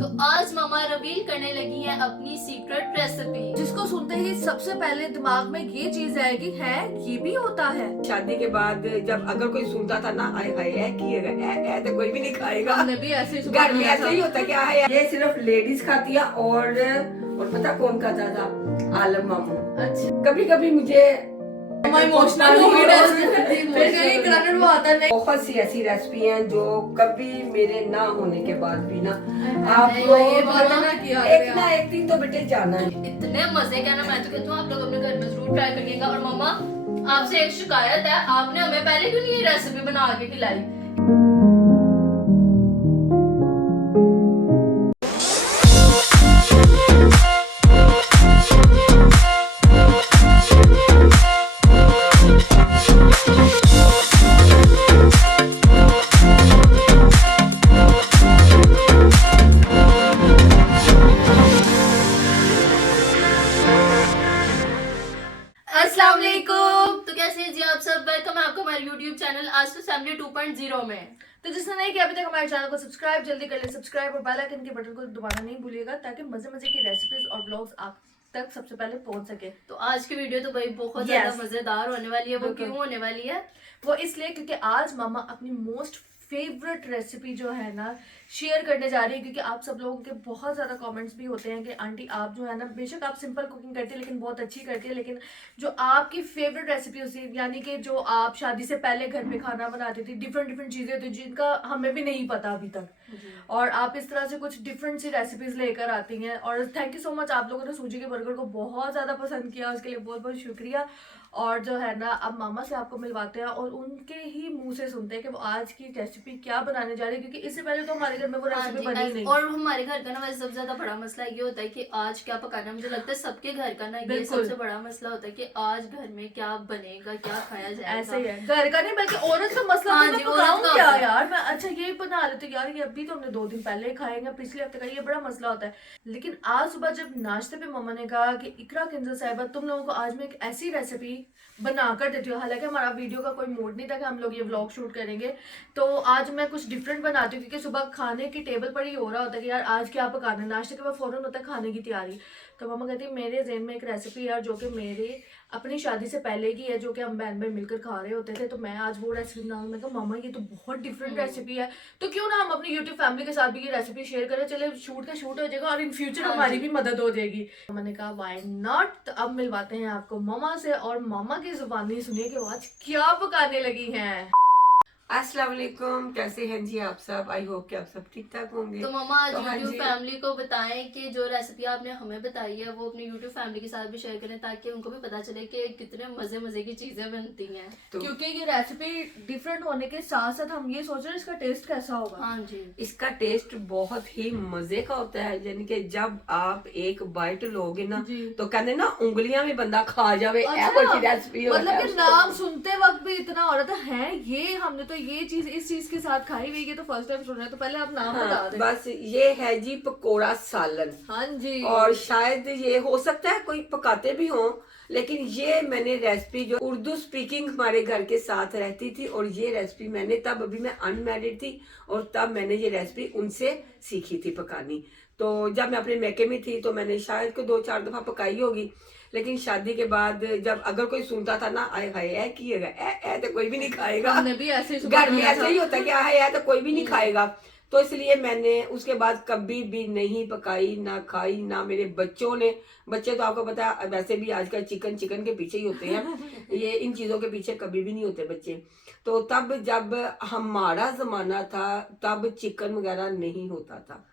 तो आज मामा रिवील करने लगी है अपनी सीक्रेट रेसिपी, जिसको सुनते ही सबसे पहले दिमाग में ये चीज आएगी, है ये भी होता है। शादी के बाद जब अगर कोई सुनता था ना, आए हाय किएगा तो कोई भी नहीं खाएगा। हमने भी ऐसे ही घर में ऐसे ही होता, क्या है ये सिर्फ लेडीज खाती है। और पता कौन खाता था? आलम मामू। अच्छा, कभी कभी मुझे इमोशनल हो गई। बहुत सी ऐसी रेसिपी हैं जो कभी मेरे ना होने के बाद भी ना आपको ये बात ना किया एक ना एक दिन तो बेटे जाना है। इतने मजे का ना, मैं तो कहती हूँ आप लोग अपने घर में जरूर ट्राई करिएगा। और मम्मा आपसे एक शिकायत है, आपने हमें पहले क्यों नहीं ये रेसिपी बना के खिलाई? तो कैसे हैं जी आप सब? वेलकम है आपको हमारे YouTube चैनल आज तो फैमिली 2.0 में। तो जिसने नहीं किया अभी तक हमारे चैनल को सब्सक्राइब जल्दी कर ले, सब्सक्राइब और बेल आइकन के बटन को दबाना नहीं भूलिएगा ताकि मजे मजे की रेसिपीज और व्लॉग्स आप तक सबसे पहले पहुंच सके। तो आज की वीडियो तो भाई बहुत ज्यादा मजेदार होने वाली है। वो क्यों होने वाली है? वो इसलिए क्योंकि आज मामा अपनी मोस्ट फेवरेट रेसिपी जो है ना शेयर करने जा रही है, क्योंकि आप सब लोगों के बहुत ज़्यादा कमेंट्स भी होते हैं कि आंटी आप जो है ना बेशक आप सिंपल कुकिंग करती है लेकिन बहुत अच्छी करती है, लेकिन जो आपकी फेवरेट रेसिपी होती है यानी कि जो आप शादी से पहले घर पे खाना बनाती थी, डिफरेंट डिफरेंट चीज़ें होती जिनका हमें भी नहीं पता अभी तक, और आप इस तरह से कुछ डिफरेंट सी रेसिपीज लेकर आती हैं। और थैंक यू सो मच, आप लोगों ने सूजी के बर्गर को बहुत ज़्यादा पसंद किया, उसके लिए बहुत बहुत शुक्रिया। और जो है ना अब मामा से आपको मिलवाते हैं और उनके ही मुंह से सुनते हैं कि वो आज की रेसिपी क्या बनाने जा रही है, क्योंकि इससे पहले तो हमारे घर में वो रेसिपी बनी नहीं। और हमारे घर का ना वैसे सबसे ज्यादा बड़ा मसला ये होता है कि आज क्या पकाना। मुझे लगता है सबके घर का ना ये सबसे बड़ा मसला होता है कि आज घर में क्या बनेगा, क्या खाया जाएगा। ऐसे ही है, घर का नहीं बल्कि औरत का मसला। हाँ मैं जी, पकाऊं औरत क्या का यार, मैं अच्छा ये बना लेते यार, ये अभी तो हमने 2 दिन पहले खाएंगे, पिछले हफ्ते का, ये बड़ा मसला होता है। लेकिन आज सुबह जब नाश्ते पे मम्मा ने कहा कि इकरा किंजल साहिबा तुम लोगों को आज मैं एक ऐसी रेसिपी बना कर देती हूँ, हालांकि हमारा वीडियो का कोई मूड नहीं था कि हम लोग ये व्लॉग शूट करेंगे, तो आज मैं कुछ डिफरेंट बनाती हूँ, क्योंकि सुबह खाने की टेबल पर ही हो रहा होता है कि यार आज क्या पकाना है, नाश्ते के बाद फौरन होता है खाने की तैयारी। तो मम्मा कहती है मेरे ज़हन में एक रेसिपी है जो कि मेरे अपनी शादी से पहले की है, जो कि हम बहन भाई मिलकर खा रहे होते थे, तो मैं आज वो रेसिपी बनाऊँ। मैं कहा मामा ये तो बहुत डिफरेंट रेसिपी है, तो क्यों ना हम अपनी यूट्यूब फैमिली के साथ भी ये रेसिपी शेयर करें, चले शूट का शूट हो जाएगा और इन फ्यूचर हमारी भी मदद हो जाएगी। मैंने कहा व्हाई नॉट। तो अब मिलवाते हैं आपको मामा से और मामा की जुबानी सुनिए कि वो आज क्या पकाने लगी हैं। अस्सलाम वालेकुम, कैसे हैं जी आप सब? आई होप कि आप सब ठीक ठाक होंगे। तो मम्मा आज तो हाँ यूट्यूब जी। फैमिली को बताएं कि जो रेसिपी आपने हमें बताई है वो अपनी यूट्यूब फैमिली के साथ भी शेयर करें, ताकि उनको भी पता चले कि कितने मजे मजे की चीजें बनती हैं। तो क्योंकि ये रेसिपी डिफरेंट होने के साथ साथ हम ये सोच रहे हैं इसका टेस्ट कैसा होगा। हाँ जी, इसका टेस्ट बहुत ही मजे का होता है, यानी कि जब आप एक बाइट लोगे ना तो कहते ना उंगलियां भी बंदा खा जावे। अच्छा, ऐसी रेसिपी मतलब कि नाम सुनते वक्त भी इतना हो रहा था है ये, हमने तो ये चीज इस चीज के साथ खाई हुई, ये तो फर्स्ट टाइम सुन रहे हैं, तो पहले आप नाम बता दें। बस ये है जी पकोड़ा सालन। हाँ जी। और शायद ये हो सकता है कोई पकाते भी हों, लेकिन ये मैंने रेसिपी जो उर्दू स्पीकिंग हमारे घर के साथ रहती थी, और ये रेसिपी मैंने तब अभी मैं अनमैरिड थी और तब मैंने ये रेसिपी उनसे सीखी थी पकानी। तो जब मैं अपने मैके में थी तो मैंने शायद को 2-4 दफा पकाई होगी, लेकिन शादी के बाद जब अगर कोई सुनता था ना, आए हाय किएगा तो कोई भी नहीं खाएगा। हमने भी ऐसे ही घर में ऐसे ही होता है, क्या है तो कोई भी नहीं खाएगा। तो इसलिए मैंने उसके बाद कभी भी नहीं पकाई, ना खाई, ना मेरे बच्चों ने। बच्चे तो आपको पता है वैसे भी आजकल चिकन के पीछे ही होते हैं, ये इन चीजों के पीछे कभी भी नहीं होते बच्चे। तो तब जब हमारा जमाना था तब चिकन वगैरह नहीं होता था,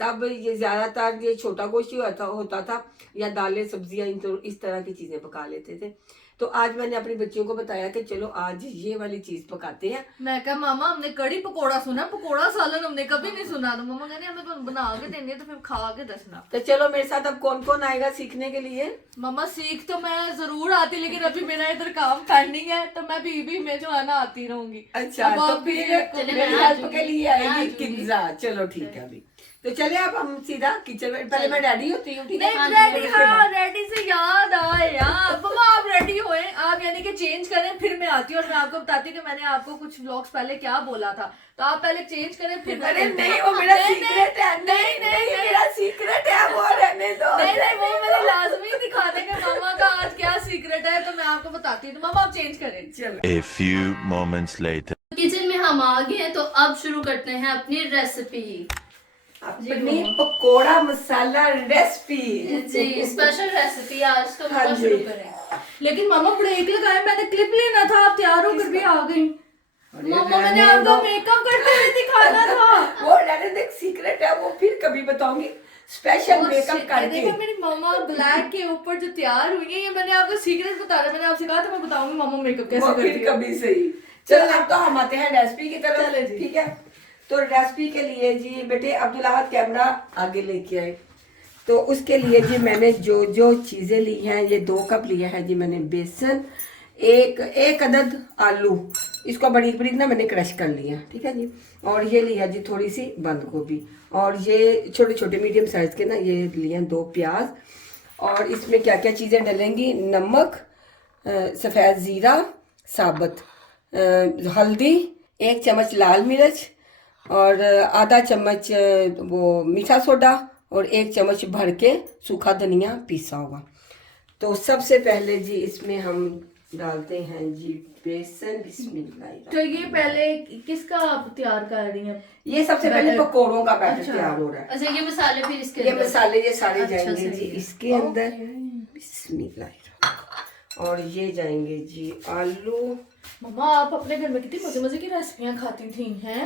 तब ये ज्यादातर ये छोटा गोश्त ही होता था या दालें सब्जियां इस तरह की चीजें पका लेते थे। तो आज मैंने अपनी बच्चियों को बताया कि चलो आज ये वाली चीज पकाते हैं। मैं कहा मामा हमने कड़ी पकोड़ा सुना, पकोड़ा सालन हमने कभी नहीं सुना। तो मामा कहने हमें तो बना के देनी है, तो फिर खा के दसना। तो चलो मेरे साथ अब कौन कौन आएगा सीखने के लिए? मामा सीख तो मैं जरूर आती, लेकिन अभी मेरा इधर काम पेंडिंग है, तो मैं बीबी में जो है ना आती रहूंगी। अच्छा, अब तो आप भी फिर मेरी हेल्प के लिए आएगी किंजा। चलो ठीक है, अभी तो चले अब हम सीधा किचन में। पहले मैं रेडी होती हूँ, ठीक है? रेडी, हाँ रेडी से याद आया मामा आप रेडी हुए, आप यानी कि चेंज करें फिर मैं आती हूँ और मैं आपको बताती हूँ कि मैंने आपको कुछ व्लॉग्स पहले क्या बोला था, तो आप पहले चेंज करें फिर। अरे नहीं, वो मेरा सीक्रेट है। नहीं आती है तो मम्मा आप चेंज करें। चलो A few moments later. Kitchen में हम आ गए हैं तो अब शुरू करते हैं अपनी रेसिपी। अपनी पकोड़ा मसाला रेसिपी जी स्पेशल रेसिपी आज तो हाँ मम्मा जी। शुरू करें। लेकिन मामा ब्रेक लगाए, मैंने क्लिप लेना था, आप तैयार होकर भी आ गई। अरे मम्मा मैंने रहने आपका दो। मेकअप करते हुए दिखाना था। वो रहने दे, सीक्रेट है वो, फिर कभी बताऊंगी स्पेशल मेकअप करके। देखो मेरी मम्मा ब्लैक के ऊपर जो तैयार हुई है, ये मैंने आपको सीक्रेट बता रहा, मैंने आपसे कहा था मैं बताऊंगी मम्मा मेकअप कैसे वो करती फिर है। कभी सही। चलो अब तो हम आते हैं रेसिपी की तरफ। चले जी। ठीक है, तो रेसिपी के लिए जी बेटे अब्दुल अहद कैमरा आगे लेके आए। तो उसके लिए जी मैंने जो जो चीज़ें ली हैं, ये 2 कप लिया है जी मैंने बेसन, एक अदद आलू, इसको बारीक बारीक ना मैंने क्रश कर लिया। ठीक है जी, और ये लिया जी थोड़ी सी बंद गोभी, और ये छोटे छोटे मीडियम साइज के ना ये लिए 2 प्याज। और इसमें क्या क्या चीज़ें डलेंगी, नमक, सफ़ेद ज़ीरा साबुत, हल्दी, 1 चम्मच लाल मिर्च, और आधा चम्मच वो मीठा सोडा, और 1 चम्मच भर के सूखा धनिया पीसा हुआ। तो सबसे पहले जी इसमें हम डालते हैं जी बेसन। बिस्मिल्लाह। तो ये पहले किसका आप तैयार कर रही हैं? ये सबसे पहले पकौड़ों का बैटर अच्छा। तैयार हो रहा है। अच्छा ये मसाले फिर इसके ये अंदर? मसाले ये सारे अच्छा, जाएंगे सही जी है। इसके अंदर। बिस्मिल्लाह। और ये जाएंगे जी आलू। मम्मा आप अपने घर में कितनी मजे मजे की रेसिपियां खाती थी हैं?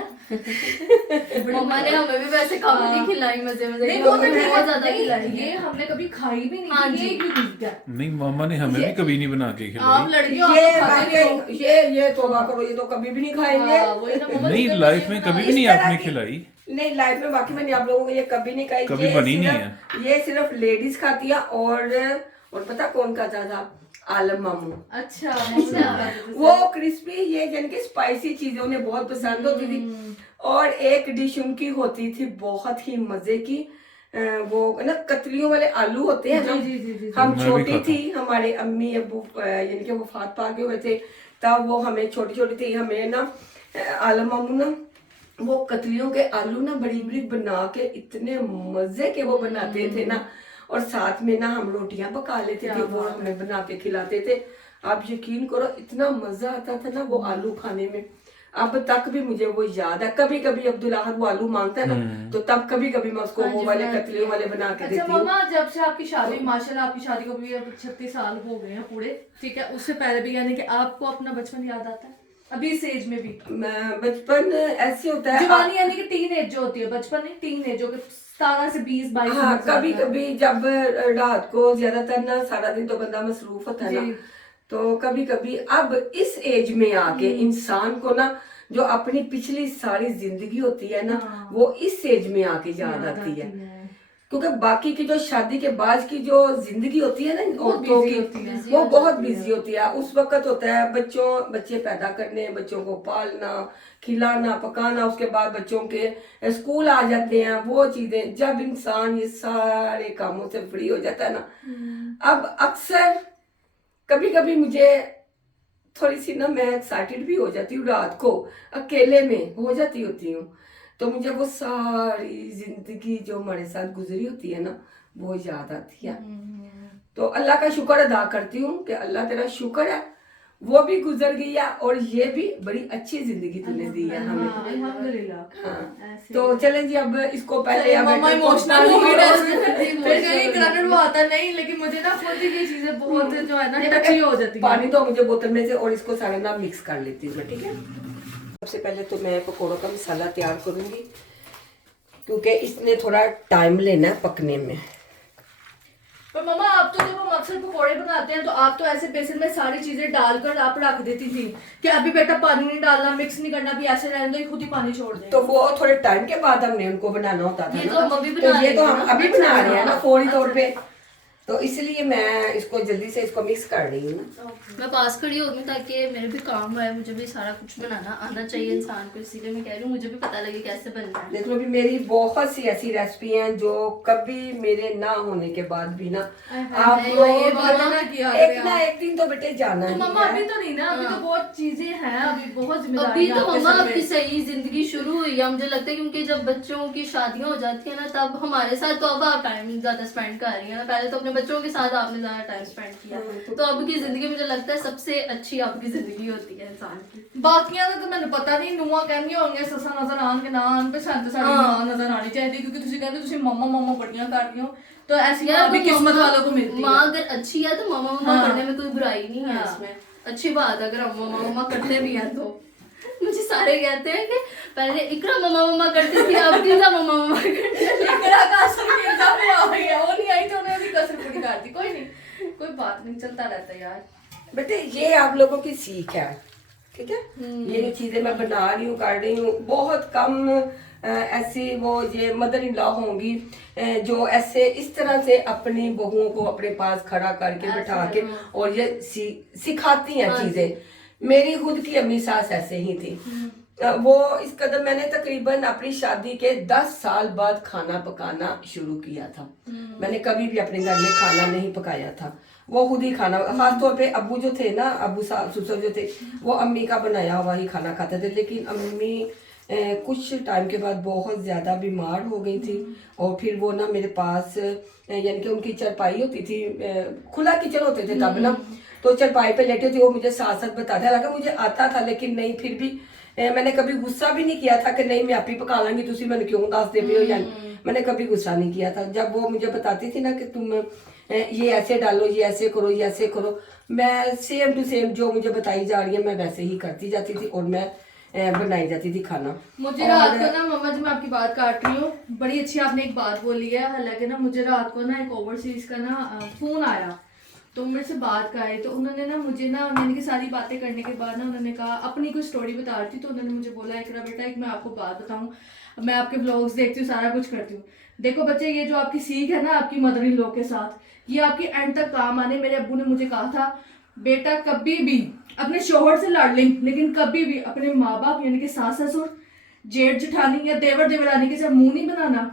मम्मा ने हमें भी वैसे कभी नहीं खिलाई, मजे मजे नहीं की, वो तो हमें ठीक बहुत है, ज्यादा नहीं, खिलाई ये है। हमने कभी खाई भी नहीं हाँ थी, जी। ये क्यों ठीक है? नहीं मामा ने हमें भी कभी नहीं बना के आप खिलाई। लड़कियों ये आप तो खाते हो। वाकई ये तौबा करो, ये तो कभी भी नहीं खाएंगे। हाँ, वही ना, मम्मा नहीं जितना लाइफ ये में बना- कभी भी इस नहीं तरह आपने की- खिलाई। नहीं लाइफ में वाकई मैंने आप लोगों को ये कभी नहीं खाई। कभी ये बनी नहीं सिर्फ- ये सिर्फ लेडीज खाती है। और पता कौन खाता था? आलम मामू। अच्छा मम्मा वो क्रिस्पी, ये यानी कि स्पाइसी चीजें उन्हें बहुत पसंद होती थी। और एक डिश उनकी होती थी बहुत ही मजे की, वो ना कतलियों वाले आलू होते हैं ना। जी, जी, जी, जी। हम मैं भी छोटी खाता थी, हमारे अम्मी अबू यानी कि वफात पा गए हुए थे, तब वो हमें छोटी छोटी थी, हमें ना आलम मामू ना वो कतलियों के आलू ना बड़ी बड़ी बना के इतने मजे के वो बनाते थे ना, और साथ में ना हम रोटियां पका लेते थे, वो हमें बना के खिलाते थे। आप यकीन करो इतना मजा आता था ना वो आलू खाने में, अब तक भी मुझे वो याद है। कभी कभी अब्दुल अहद वो आलू मांगता है ना, तो तब कभी कभी मैं उसको हाँ वो जी, वाले बनाती कतलियों वाले बना के अच्छा देती हूँ। मम्मा जब से आपकी शादी, माशाल्लाह आपकी शादी को भी अब 36 साल हो गए हैं पूरे, ठीक है, उससे पहले भी यानी कि आपको अपना बचपन याद आता है अभी इस एज में भी? बचपन ऐसे होता है। जवानी यानी कि टीन एज जो होती है, बचपन नहीं टीन एज जो कि 17 से 20 22 हाँ, में कभी जाता है। कभी जब रात को ज्यादातर ना सारा दिन तो बंदा मसरूफ होता है ना, जी। तो कभी कभी अब इस एज में आके इंसान को ना जो अपनी पिछली सारी जिंदगी होती है ना, हाँ। वो इस एज में आके याद आती है। क्योंकि बाकी की जो शादी के बाद की जो जिंदगी होती है ना औरतों busy की, होती है। वो बहुत बिजी होती है। उस वक्त होता है बच्चे पैदा करने, बच्चों को पालना, खिलाना, पकाना, उसके बाद बच्चों के स्कूल आ जाते हैं, वो चीजें। जब इंसान ये सारे कामों से फ्री हो जाता है ना, अब अक्सर कभी कभी मुझे थोड़ी सी ना मैं एक्साइटेड भी हो जाती हूँ, रात को अकेले में हो जाती होती हूँ, तो मुझे वो सारी जिंदगी जो हमारे साथ गुजरी होती है ना वो याद आती है। तो अल्लाह का शुक्र अदा करती हूँ कि अल्लाह तेरा शुक्र है वो भी गुजर गई है, और ये भी बड़ी अच्छी जिंदगी तूने दी है हमें। अल्हम्दुलिल्लाह। हाँ, तो चलें जी अब इसको पहले अब मम्मा बेटे को इमोशनल हो गई पानी- फिर कहीं ग्रैंड वो आता नहीं, लेकिन मुझे ना खुद ये चीजें बहुत जो है ना टची हो जाती है। पानी तो मुझे बोतल में से, और इसको सारा ना मिक्स कर लेती हूँ मैं। ठीक है, सबसे पहले तो मैं पकौड़ों का मसाला तैयार करूंगी, क्योंकि इसने थोड़ा टाइम लेना है पकने में। पर मम्मा आप तो जब हम अक्सर पकौड़े बनाते हैं तो आप तो ऐसे बेसन में सारी चीजें डालकर आप रख देती थी कि अभी बेटा पानी नहीं डालना, मिक्स नहीं करना, भी ऐसे रहने दो, ये खुद ही पानी छोड़ दे। तो वो थोड़े टाइम के बाद हमने उनको बनाना होता था ये ना, तो हम अभी तो बना ये तो रहे हम हैं ना। अभी बना रहे हैं ना फौरी अच्छा, तौर पे, तो इसलिए मैं इसको जल्दी से इसको मिक्स कर रही हूँ ना। मैं पास खड़ी होगी ताकि मेरे भी काम है, मुझे भी सारा कुछ बनाना आना चाहिए इंसान को, इसीलिए मैं कह रही हूँ मुझे भी पता लगे कैसे बनना है। देख लो भी मेरी बहुत सी ऐसी रेसिपी हैं जो कभी मेरे ना होने के बाद भी ना आप नहीं, लोग ये मना किया एक ना एक दिन तो बेटे जाना तो ही मम्मा है। अभी तो नहीं ना, अभी तो बहुत चीजें हैं, अभी बहुत अभी जिम्मेदारियां तो आपके मम्मा सर पे। आपकी सही जिंदगी शुरू हुई है मुझे लगता है, क्योंकि जब बच्चों की शादियां हो जाती है ना तब हमारे साथ तो अब आप टाइम ज्यादा स्पेंड कर रही है ना, पहले तो अपने बच्चों के साथ आपने ज्यादा टाइम स्पेंड किया, तो अब की जिंदगी मुझे लगता है सबसे अच्छी आपकी जिंदगी होती है इंसान की। बाकियां ਦਾ ਤਾਂ ਮੈਨੂੰ ਪਤਾ ਨਹੀਂ ਨੂੰਹਾਂ ਕਹਿੰਦੀਆਂ ਹੋਣਗੀਆਂ ਸੱਸਾਂ ਨਜ਼ਰ ਆਉਣ ਕਿ ਨਾ ਆਉਣ, ਪਰ ਸਾਨੂੰ ਸਾਡੀ ਮਾਂ ਨਜ਼ਰ ਆਣੀ ਚਾਹੀਦੀ, क्योंकि ਤੁਸੀਂ ਕਹਿੰਦੇ ਤੁਸੀਂ ਮਮਾ ਮਮਾ ਬੜੀਆਂ ਕਰਦੀ ਹੋ, तो ऐसी माँ भी किस्मत वालों को मिलती है। माँ अगर अच्छी है तो मामा मामा करने में कोई बुराई नहीं है इसमें, अच्छी बात है अगर हम मामा मामा करते भी हैं तो। मुझे सारे कहते हैं कि पहले इकरा मामा मामा करती थी, अब किंजा मामा मामा करती है। इकरा का असर किंजा पे आ गया, वो नहीं आई तो उन्हें भी कसर पूरी कर दी। कोई नहीं, कोई बात नहीं, चलता रहता है यार। बेटे ये आप लोगों की सीख है, ठीक है। ये जो चीजें मैं बना रही हूँ, कर रही हूँ, बहुत कम ऐसी वो ये मदर इन लॉ होंगी जो ऐसे इस तरह से अपनी बहुओं को अपने पास खड़ा करके बैठा के और ये सिखाती हैं चीजें। मेरी खुद की अम्मी सास ऐसे ही थी। वो इस कदम मैंने तकरीबन अपनी शादी के 10 साल बाद खाना पकाना शुरू किया था। मैंने कभी भी अपने घर में खाना नहीं पकाया था, वो खुद ही खाना, खास तौर पे अब्बू जो थे ना, अब्बू ससुर जो थे, वो अम्मी का बनाया हुआ ही खाना खाते थे। लेकिन अम्मी कुछ टाइम के बाद बहुत ज़्यादा बीमार हो गई थी और फिर वो ना मेरे पास, यानी कि उनकी चरपाई होती थी, खुला किचन होते थे तब ना, तो चरपाई पे लेटे थे, वो मुझे साथ साथ बताते, हालांकि मुझे आता था लेकिन नहीं, फिर भी मैंने कभी गुस्सा भी नहीं किया था कि नहीं मैं आप ही पका लांगी, तुसी मैंने क्यों दस दे हो, यानी मैंने कभी गुस्सा नहीं किया था। जब वो मुझे बताती थी ना कि तुम ये ऐसे डालो, ये ऐसे करो, ये ऐसे करो, मैं सेम टू सेम जो मुझे बताई जा रही है मैं वैसे ही करती जाती थी और मैं बनाई जाती थी खाना। मुझे रात को ना मम्मा जी, मैं आपकी बात काट रही हूँ, बड़ी अच्छी आपने एक बात बोली है। हालांकि ना मुझे रात को ना एक ओवरसीज का ना फोन आया, तो मेरे से बात का है, तो उन्होंने ना मुझे ना, मैंने की सारी बातें करने के बाद ना उन्होंने कहा, अपनी कोई स्टोरी बता रही थी, तो उन्होंने मुझे बोला इकरा बेटा एक मैं आपको बात बताऊं, मैं आपके ब्लॉग्स देखती हूँ, सारा कुछ करती हूँ, देखो बच्चे ये जो आपकी सीख है ना आपकी मदर इन लॉ के साथ, ये आपकी एंड तक काम आने। मेरे अब्बू ने मुझे कहा था बेटा कभी भी अपने शोहर से लड़ लें, लेकिन कभी भी अपने माँ बाप यानी कि सास ससुर, जेठ जेठानी या देवर देवरानी के साथ मुंह नहीं बनाना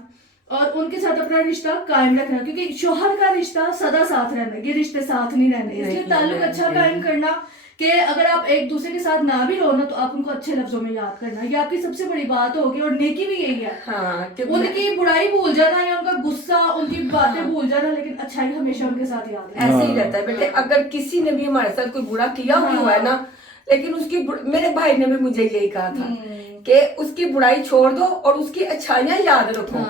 और उनके साथ अपना रिश्ता कायम रखना, क्योंकि शोहर का रिश्ता सदा साथ रहना, ये रिश्ते साथ नहीं रहने, इसलिए ताल्लुक अच्छा कायम करना कि अगर आप एक दूसरे के साथ ना भी रहो ना, तो आप उनको अच्छे लफ्जों में याद करना, ये आपकी सबसे बड़ी बात होगी। और नेकी भी यही है, हाँ, उनकी बुराई भूल जाना या उनका गुस्सा, उनकी बातें भूल जाना, लेकिन अच्छाई हमेशा उनके साथ याद है। ऐसे ही रहता है बेटे। अगर किसी ने भी हमारे साथ कोई बुरा किया भी हुआ है ना, लेकिन उसकी मेरे भाई ने भी मुझे यही कहा था कि उसकी बुराई छोड़ दो और उसकी अच्छाइयाँ याद रखो।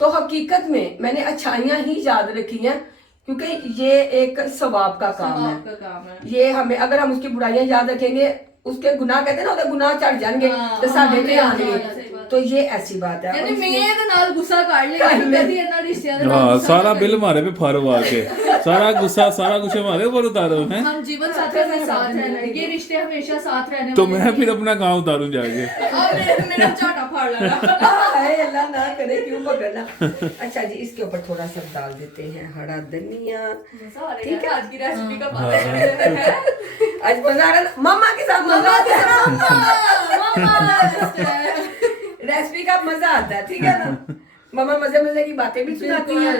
तो हकीकत में मैंने अच्छाइयाँ ही याद रखी हैं, क्योंकि ये एक सवाब का काम है। ये हमें, अगर हम उसकी बुराइयां याद रखेंगे, उसके गुनाह कहते हैं ना, उसके गुनाह चढ़ जाएंगे तो साढ़े पे आएंगे, तो ये ऐसी बात है। यानी मैं तो नाल गुस्सा काट ले, कभी इतना रिश्ते दा हाँ, सारा बिल हमारे पे फारो आके, सारा गुस्सा सारा कुछ हमारे ऊपर उतारो है। हम जीवन साथी में साथ रहना, ये रिश्ते हमेशा साथ रहने तो मैं फिर अपना गाँव उतारूं जाके। अब मेरा झाटा फाड़ लगा। हाय अल्लाह ना करे, क्यों पकड़ना। अच्छा जी, इसके ऊपर थोड़ा सा डाल देते हैं हरा धनिया। ठीक है, आज की रेसिपी का पता है, आज मजा आ रहा है, मम्मा के साथ मजा आता है, रेसिपी का मजा आता है, ठीक है ना। मम्मा मजे मजे की बातें भी सुनाती हैं,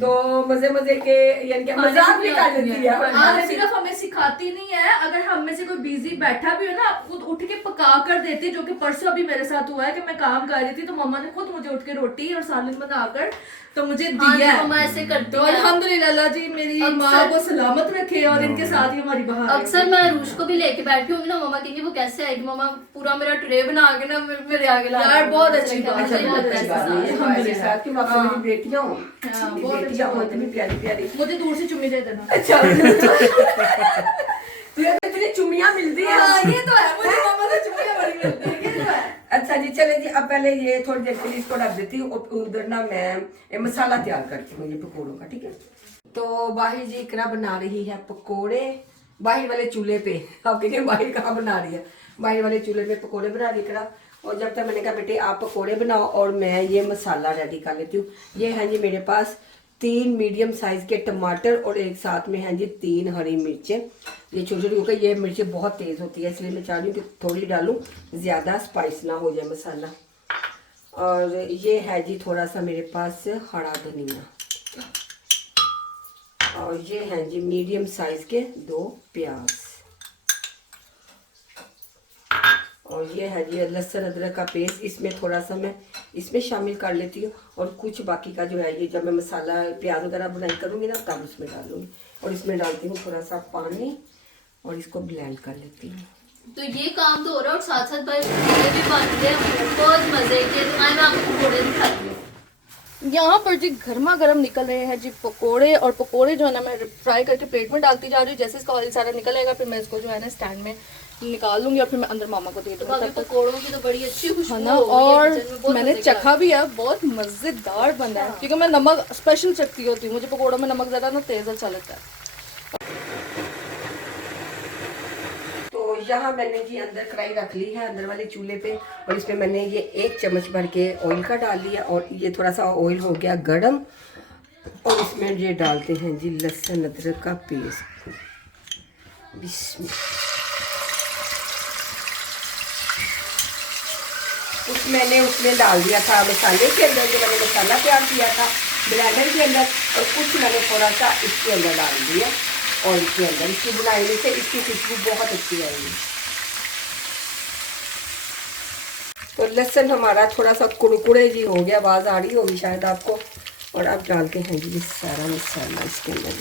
तो मजे मजे के यानी कि मजाक भी कर देती है। आप सिर्फ हमें सिखाती नहीं है, अगर हम में से कोई बिजी बैठा भी हो ना, खुद उठ के पका कर देती, जो कि परसों अभी मेरे साथ हुआ है कि मैं काम कर रही थी, तो मम्मा ने खुद मुझे उठ के रोटी और सालन बनाकर तो मुझे दिया है। मम्मा ऐसे करती तो अल्हम्दुलिल्लाह, अल्लाह जी मेरी माँ को सलामत रखे और इनके साथ ही हमारी बहार। अक्सर मैं रूश को भी लेके बैठी हूँ ना, मम्मा कहेंगी वो कैसे आएगी, मम्मा पूरा मेरा ट्रे बना के ना मेरे आगे ला। यार बहुत अच्छी बात अच्छा, है, बहुत अच्छी बात है। हमारे साथ क्यों आप मेरी बेटियां हो, बहुत बेटियां हो, इतनी प्यारी प्यारी। मुझे दूर से चुम्मी दे देना। अच्छा, तुझे चुम्मियां मिलती है। ये तो है, मुझे मम्मा से चुम्मियां बड़ी मिलती है, ये तो है। अच्छा जी, चले जी, अब पहले ये थोड़ी देर के लिए इसको रख देती हूँ और उधर ना मैं मसाला तैयार करती हूँ ये पकौड़ों का, ठीक है। तो बाहिर जी इकरा बना रही है पकोड़े, बाहिर वाले चूल्हे पे। आप कहेंगे बाहिर कहाँ बना रही है, बाहिर वाले चूल्हे पे पकोड़े बना रही इकरा। और जब तक मैंने कहा बेटे आप पकोड़े बनाओ और मैं ये मसाला रेडी कर लेती हूँ। ये है जी मेरे पास 3 मीडियम साइज के टमाटर और एक साथ में है जी 3 हरी मिर्चें। ये छोटी छोटी, क्योंकि ये मिर्चें बहुत तेज़ होती है, इसलिए मैं चाह रही हूँ कि थोड़ी डालूँ, ज़्यादा स्पाइस ना हो जाए मसाला। और ये है जी थोड़ा सा मेरे पास हरा धनिया, और ये हैं जी मीडियम साइज के 2 प्याज, और ये है जी लहसुन अदरक का पेस्ट। इसमें थोड़ा सा मैं इसमें शामिल कर लेती हूँ, और कुछ बाकी का जो है ये जब मैं मसाला प्याज वगैरह बुनाई करूँगी ना तब उसमें डालूँगी। और इसमें डालती हूँ थोड़ा सा पानी और इसको ब्लेंड कर लेती हूँ। तो ये काम तो हो रहा है और साथ साथ भाई पकौड़े भी बन रहे हैं, बहुत मजे के। तो आज मैं आपको पकौड़े दिखाती हूँ। यहाँ पर जी गर्मा गर्म निकल रहे हैं जी पकोड़े, और पकोड़े जो है ना मैं फ्राई करके प्लेट में डालती जा रही हूँ। जैसे इसका ऑयल सारा निकलेगा फिर मैं इसको जो है ना स्टैंड में निकाल लूंगी और फिर मैं अंदर मामा को दे दूंगी। पकोड़ों की तो बड़ी अच्छी खुशबू है ना, और मैंने चखा भी है, बहुत मजेदार बना है। क्योंकि मैं नमक स्पेशल चखती होती हूँ, मुझे पकोड़ों में नमक ज्यादा ना तेज अच्छा लगता है। तो यहाँ मैंने जी अंदर कढ़ाई रख ली है अंदर वाले चूल्हे पे, और इसमें मैंने ये 1 चम्मच भर के ऑयल का डाल लिया, और ये थोड़ा सा ऑयल हो गया गरम, और इसमें ये डालते हैं जी लहसुन अदरक का पेस्ट। उसमें डाल दिया था मसाले के अंदर, जो मैंने मसाला तैयार किया था ब्लेंडर के अंदर, और कुछ मैंने थोड़ा सा इसके अंदर डाल दिया, और इसके अंदर इसकी बुनाई से इसकी खुशबू बहुत अच्छी आएगी। तो लहसुन हमारा थोड़ा सा कुड़कुड़े जी हो गया, आवाज़ आ रही होगी शायद आपको। और अब डालते हैं जी सारा मसाला इसके अंदर,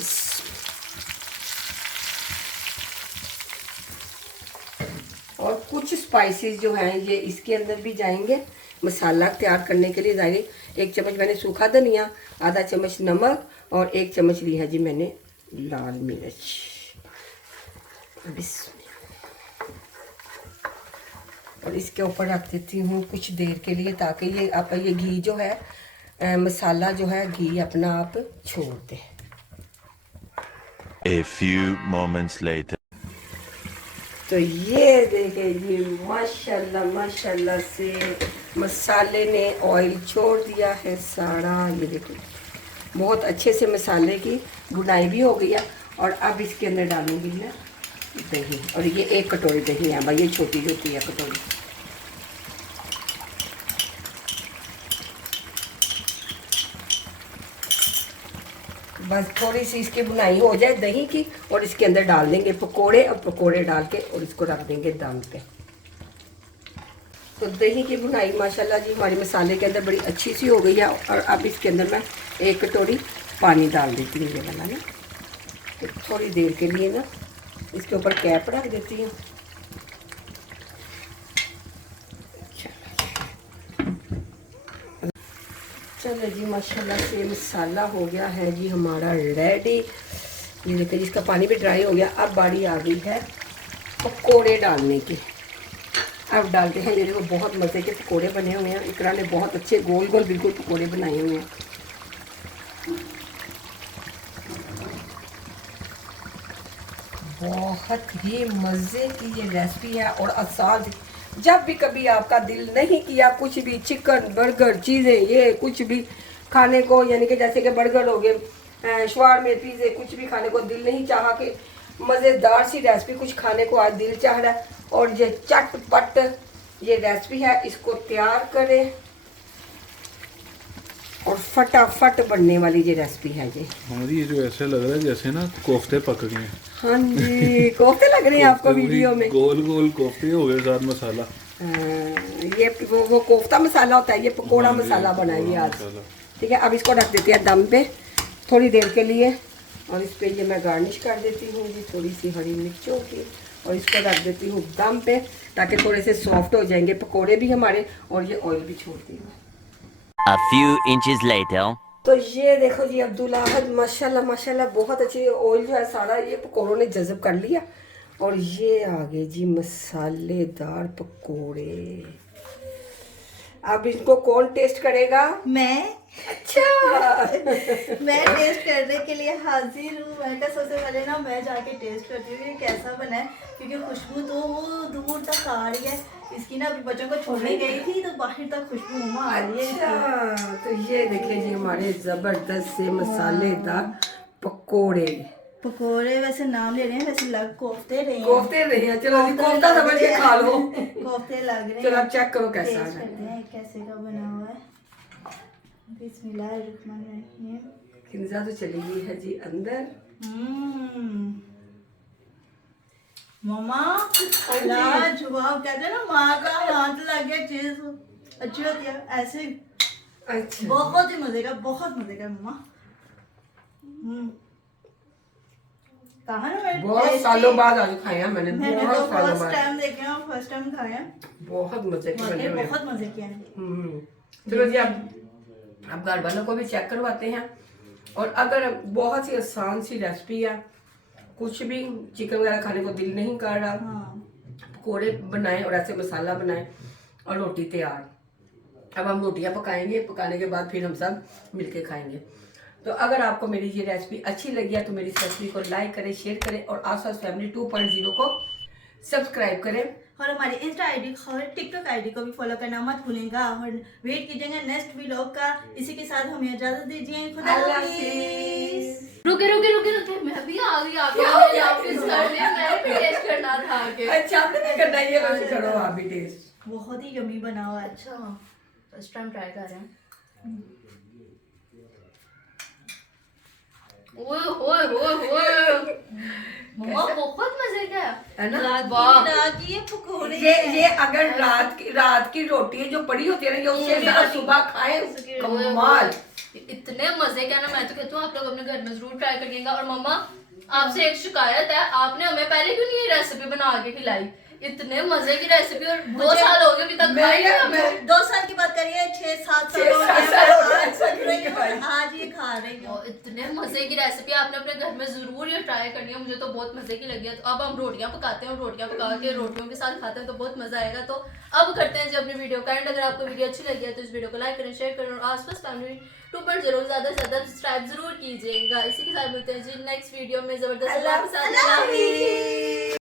और कुछ स्पाइसेस जो हैं ये इसके अंदर भी जाएंगे मसाला तैयार करने के लिए जाएंगे। 1 चम्मच मैंने सूखा धनिया, आधा चम्मच नमक, और 1 चम्मच लिया जी मैंने लाल मिर्च। और इसके ऊपर रख देती हूँ कुछ देर के लिए, ताकि ये घी जो है मसाला जो है घी अपना आप छोड़ दे। A few moments later. तो ये देखे जी माशाल्लाह माशाल्लाह से मसाले ने ऑयल छोड़ दिया है सारा। ये देखो बहुत अच्छे से मसाले की बुनाई भी हो गई है। और अब इसके अंदर डालूंगी मैं दही, और ये 1 कटोरी दही है भाई, ये छोटी होती है कटोरी। बस थोड़ी सी इसकी बुनाई हो जाए दही की, और इसके अंदर डाल देंगे पकोड़े, और पकोड़े डाल के और इसको रख देंगे दम पे। तो दही की बुनाई माशाल्लाह जी हमारे मसाले के अंदर बड़ी अच्छी सी हो गई है। और अब इसके अंदर मैं 1 कटोरी पानी डाल देती हूँ, ये वाला ना। तो थोड़ी देर के लिए ना इसके ऊपर कैप रख देती हूँ। चलो जी माशाल्लाह से मसाला हो गया है जी हमारा रेडी। ये देखिए जिसका पानी भी ड्राई हो गया। अब बारी आ गई है पकोड़े डालने की। अब डालते हैं, ये देखो बहुत मज़े के पकोड़े बने हुए हैं। इकरा ने बहुत अच्छे गोल गोल बिल्कुल पकोड़े बनाए हुए हैं। बहुत ही मज़े की ये रेसिपी है और आसान। जब भी कभी आपका दिल नहीं किया कुछ भी चिकन बर्गर चीज़ें ये कुछ भी खाने को, यानी कि जैसे कि बर्गर हो गए, शवारमे पिज़्ज़े, कुछ भी खाने को दिल नहीं चाहा कि मज़ेदार सी रेसिपी कुछ खाने को आज दिल चाह रहा है, और ये चटपट ये रेसिपी है, इसको तैयार करें और फटाफट बनने वाली ये रेसिपी है ये। हमारी ये जो ऐसे लग रहा है जैसे ना कोफ्ते पक गए हैं। हाँ जी कोफ्ते लग रहे हैं आपको वीडियो में, गोल गोल कोफ्ते हो गए साथ मसाला। ये वो कोफ्ता मसाला होता है, ये पकोड़ा मसाला बना है आज। ठीक है, अब इसको रख देते हैं दम पे थोड़ी देर के लिए, और इस पे ये मैं गार्निश कर देती हूँ जी थोड़ी सी हरी मिर्चों की, और इसको रख देती हूँ दम पे ताकि थोड़े से सॉफ्ट हो जाएंगे पकोड़े भी हमारे, और ये ऑयल भी छोड़ती हूँ। A few inches later. तो ये देखो जी अब्दुल अहद माशाल्लाह माशाल्लाह बहुत अच्छी ऑयल जो है सारा ये पकोड़ों ने जज़ब कर लिया, और ये आ गए जी मसालेदार पकोड़े। अब इनको कौन टेस्ट करेगा? मैं अच्छा मैं टेस्ट करने के लिए हाजिर हूँ। मैं कहा सबसे पहले ना मैं जाके टेस्ट करती हूँ कि कैसा बना है, क्योंकि खुशबू तो वो दूर तक आ रही है। इसकी ना अभी बच्चों को छोड़ने गई थी तो बाहर तक खुशबू मम्मा आ रही है। अच्छा तो ये देखिए जी हमारे ज़बरदस्त से मसालेदार पकोड़े। पकोड़े वैसे नाम ले रहे हैं, वैसे लग कोफ्ते रहे हैं। कोफ्ते नहीं है, चलो जी कोफ्ता समझ के खा लो। कोफ्ते लग रहे हैं। चलो आप चेक करो कैसा टेस्ट है। करते हैं कैसे का बना हुआ है। बिस्मिल्लाहिर्रहमानिर्रहीम। किंजा तो चली गई है जी अंदर। मम्मा लाजवाब, कहते हैं ना माँ का हाथ लग गया चीज। अच्छी होती है ऐसे ही। अच्छा बहुत ही मजे का, बहुत मजे का मम्मा। कहा ना मैं बहुत tasty- सालों बाद आज खाया मैंने मैंने तो बहुत सालों फर्स्ट बाद टाइम देखे हैं, फर्स्ट टाइम खाए हैं। बहुत मजे के बने वाकई हुए बहुत मजे किए हैं। चलो जी अब घर वालों को भी चेक करवाते हैं। और अगर बहुत ही आसान सी रेसिपी है, कुछ भी चिकन वगैरह खाने को दिल नहीं कर रहा, हाँ पकौड़े बनाएं और ऐसे मसाला बनाएं और रोटी तैयार। अब हम रोटियां पकाएंगे, पकाने के बाद फिर हम सब मिलके खाएंगे। तो अगर आपको मेरी ये रेसिपी अच्छी लगी है तो मेरी इस रेसिपी को लाइक करें, शेयर करें और आसपास फैमिली 2.0 को सब्सक्राइब करें। और हमारी इंस्टा आईडी और टिकटॉक आईडी को भी फॉलो करना मत भूलेगा। और वेट कीजिएगा नेक्स्ट व्लॉग का। इसी के साथ हमें इजाजत दीजिए। खुदा अल्लाह हाफिज। रुके रुके रुके रुके, मैं भी आ गई आपके ऑफिस कर लिया, मैंने भी टेस्ट करना था आके। अच्छा आपने क्या करना है, ये वैसे करो आप भी टेस्ट। बहुत ही यम्मी बना हुआ है। अच्छा फर्स्ट टाइम ट्राई कर रहे हैं। ओए ओए ओए ओए मम्मा बहुत मजे का है ना? वाह। ये पकौड़े ये अगर रात की रोटी जो पड़ी होती है ना, ये उसके साथ सुबह खाए कमाल। इतने मजे का ना, मैं तो कहती हूँ आप लोग अपने घर में जरूर ट्राई करिएगा। और मम्मा आपसे एक शिकायत है, आपने हमें पहले क्यों नहीं ये रेसिपी बना के खिलाई? इतने मजे की रेसिपी और 2 साल हो गए अभी तक खाई नहीं हमें। 2 साल की बात करिए, 6-7 साल 6-7 हो गए, साल हो गए, आज ऐसा बन रही क्यों हूँ, नहीं आज ये खा रही हूँ। और इतने मजे की रेसिपी आपने अपने घर में जरूर ये ट्राई करनी है, मुझे तो बहुत मजे की लगी है। तो अब हम रोटियां पकाते हैं और रोटियां पका के रोटियों के साथ खाते हैं तो बहुत मजा आएगा। तो अब करते हैं जी अपनी वीडियो का एंड। अगर आपको वीडियो अच्छी लगी है तो इस वीडियो को लाइक करें, शेयर करें और आसपास फैमिली 2.0 ज्यादा से ज्यादा सब्सक्राइब जरूर कीजिएगा। इसी के साथ मिलते हैं जी नेक्स्ट वीडियो में जबरदस्त अल्लाह हाफिज।